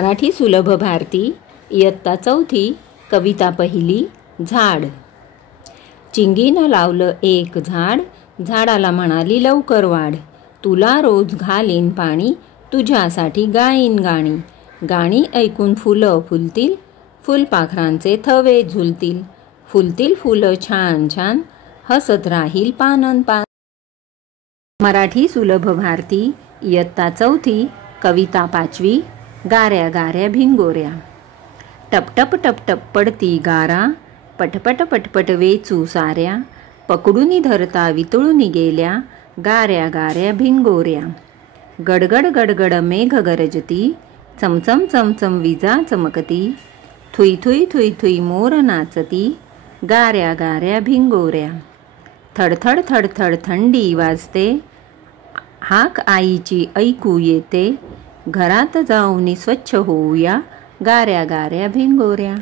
मराठी सुलभ भारती इयत्ता चौथी कविता पहिली झाड। चिंगीनं लावलं एक झाड, झाडाला म्हणाली लवकर वाढ। तुला रोज घालीन पाणी, तुझ्यासाठी गाईन गाणी। गाणी ऐकून फुलं फुलतील, फुलपाखरांचे थवे झुलतील। फुलतील फुलं छान छान, हसत राहील पानन पान। मराठी सुलभ भारती इयत्ता चौथी कविता पाचवी गाऱ्या गाऱ्या भिंगोऱ्या। टपटप टपटप पडती गारा, पटपट पटपट वेचू साऱ्या। पकडूनी धरता वितळूनी गेल्या, गाऱ्या गाऱ्या भिंगोऱ्या। गडगड गडगड मेघ गरजती, चमचम चमचम विजा चमकती। थुई थुई थुई थुई मोर नाचती, गाऱ्या गाऱ्या भिंगोऱ्या। थडथड थडथड थंडी वाजते, हाक आईची ऐकू येते। घरात जाऊनी स्वच्छ होऊया, गाऱ्या गाऱ्या भिंगोऱ्या।